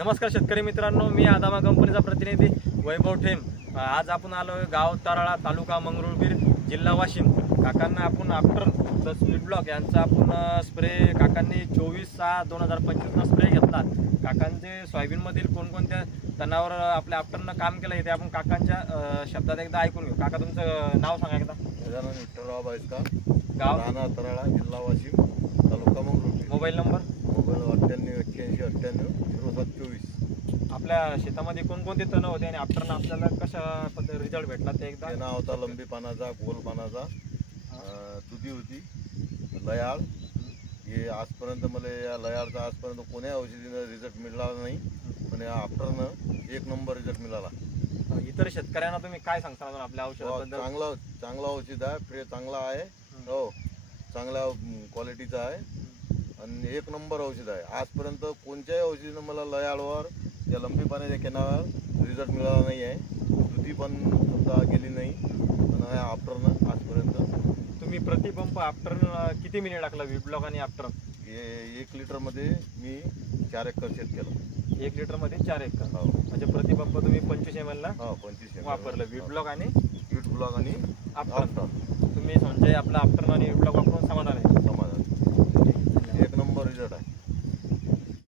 नमस्कार शेतकरी मित्रांनो, मी आदामा कंपनीचा प्रतिनिधी वैभव ठेम। आज आपण आलोय गाव तराळा, तालुका मंगरुळपीर, जिल्हा वाशिम। काकांना आपण आफ्टर प्लस लीड ब्लॉक यांचा आपण स्प्रे काकांनी 24/6/2025 ला स्प्रे घेतला। काकांचे सोयाबीन मधील कोणकोणत्या तणावर आपल्या आफ्टरनं काम केलं ते आपण काकांच्या शब्दात एकदा ऐकून घेऊ। काका, तुमचं नाव सांगा एकदा। गजानन विठ्ठलराव बायस्का, गाव राणा तराळा, जिल्हा वाशिम, तालुका मंगरुळपीर। Mobile number 9881880724। आपल्या शेतामध्ये कोणकोणते तण होते आणि आफ्टरनं आपल्याला कशा पद्धतीने रिझल्ट भेटला ते एकदा। त्यांना होता लंबी पानाचा, गोल पानाचा, दुधी होती, लयाळ। हे आजपर्यंत मला या लयाळचा आजपर्यंत कोण्या औषधीनं रिझल्ट मिळाला नाही, पण या आफ्टरनं एक नंबर रिझल्ट मिळाला। इतर शेतकऱ्यांना तुम्ही काय सांगता आपल्या औषधाबद्दल? चांगला औषध आहे, स्प्रे चांगला आहे, हो चांगल्या क्वालिटीचा आहे आणि एक नंबर औषध आहे। आजपर्यंत कोणत्याही औषधीनं मला लयाळवर या लंबी पाण्याच्या केनावर रिझल्ट मिळाला नाही आहे। दुधी पण सुद्धा गेली नाही, पण आफ्टरनं आजपर्यंत। तुम्ही प्रतिपंप आफ्टरनं किती मिनिट टाकला वीड ब्लॉक आणि आफ्टर? 1 लिटरमध्ये मी 4 एकर शेत केलं। 1 लिटरमध्ये 4 एकर, हो। म्हणजे प्रतिपंप तुम्ही 25 ml ला 25 ml वापरलं वीड ब्लॉक आणि वीट ब्लॉक आणि आफ्टर। तुम्ही म्हणजे आपलं आफ्टर आणि वीड ब्लॉक वापरून समाधान आहे?